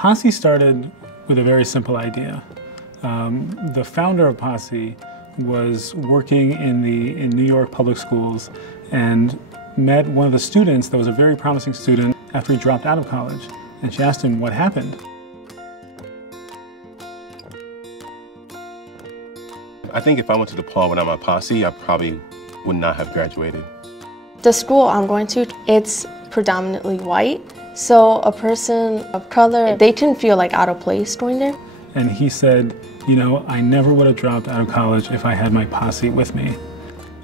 Posse started with a very simple idea. The founder of Posse was working in New York public schools and met one of the students that was a very promising student after he dropped out of college. And she asked him what happened. I think if I went to DePaul without my Posse, I probably would not have graduated. The school I'm going to, it's predominantly white, so a person of color, they can feel like out of place going there. And he said, you know, I never would have dropped out of college if I had my Posse with me.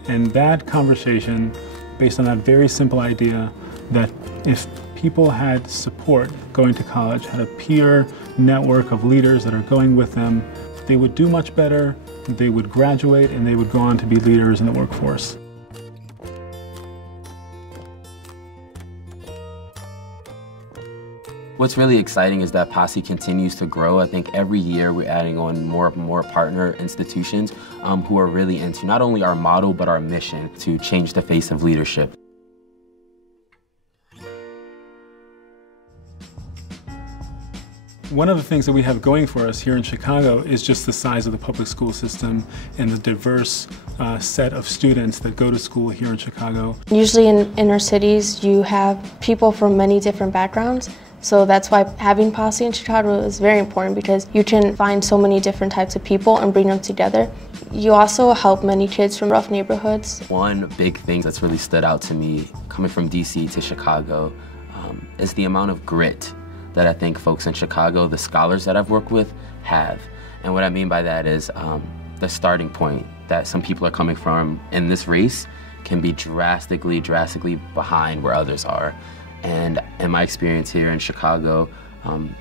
And that conversation, based on that very simple idea that if people had support going to college, had a peer network of leaders that are going with them, they would do much better, they would graduate, and they would go on to be leaders in the workforce. What's really exciting is that Posse continues to grow. I think every year we're adding on more and more partner institutions who are really into not only our model, but our mission to change the face of leadership. One of the things that we have going for us here in Chicago is just the size of the public school system and the diverse set of students that go to school here in Chicago. Usually in inner cities, you have people from many different backgrounds. So that's why having Posse in Chicago is very important, because you can find so many different types of people and bring them together. You also help many kids from rough neighborhoods. One big thing that's really stood out to me coming from DC to Chicago is the amount of grit that I think folks in Chicago, the scholars that I've worked with, have. And what I mean by that is the starting point that some people are coming from in this race can be drastically behind where others are. And in my experience here in Chicago,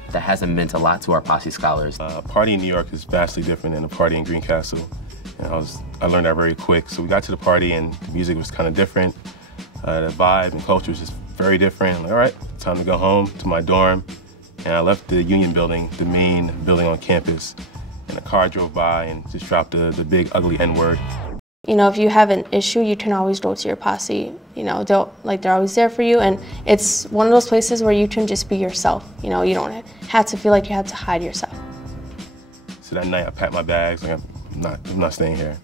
that hasn't meant a lot to our Posse scholars. A party in New York is vastly different than a party in Greencastle. And I learned that very quick. So we got to the party and the music was kind of different. The vibe and culture was just very different. Like, all right, time to go home to my dorm. And I left the Union building, the main building on campus, and a car drove by and just dropped the big ugly N-word. You know, if you have an issue, you can always go to your Posse. You know, they're always there for you, and it's one of those places where you can just be yourself. You know, you don't have to feel like you have to hide yourself. So that night I packed my bags, like I'm not staying here.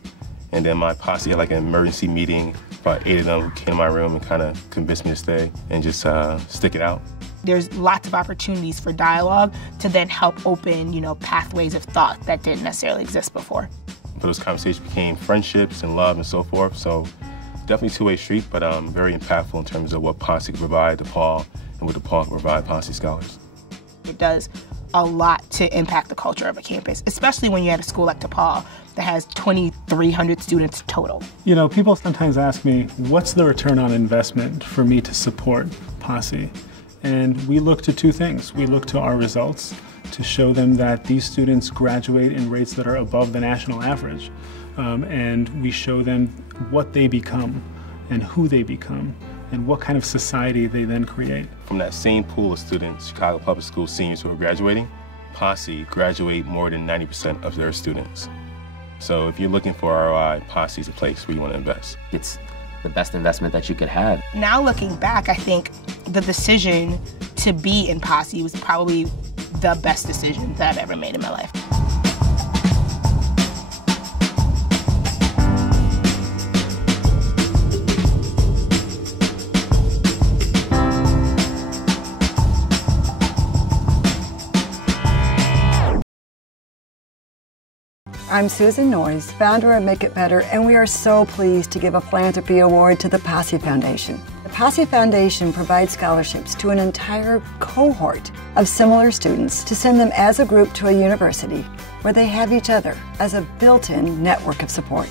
And then my Posse had like an emergency meeting. About 8 of them came to my room and kind of convinced me to stay and just stick it out. There's lots of opportunities for dialogue to then help open, pathways of thought that didn't necessarily exist before. But those conversations became friendships and love and so forth. So definitely a two-way street, but very impactful in terms of what Posse can provide DePaul and what DePaul can provide Posse scholars. It does a lot to impact the culture of a campus, especially when you're at a school like DePaul that has 2,300 students total. You know, people sometimes ask me, what's the return on investment for me to support Posse? And we look to two things. We look to our results to show them that these students graduate in rates that are above the national average. And we show them what they become and who they become and what kind of society they then create. From that same pool of students, Chicago Public School seniors who are graduating, Posse graduate more than 90% of their students. So if you're looking for ROI, Posse is a place where you want to invest. It's the best investment that you could have. Now looking back, I think the decision to be in Posse was probably the best decision that I've ever made in my life. I'm Susan Noyes, founder of Make It Better, and we are so pleased to give a Philanthropy Award to the Posse Foundation. The Posse Foundation provides scholarships to an entire cohort of similar students to send them as a group to a university where they have each other as a built-in network of support.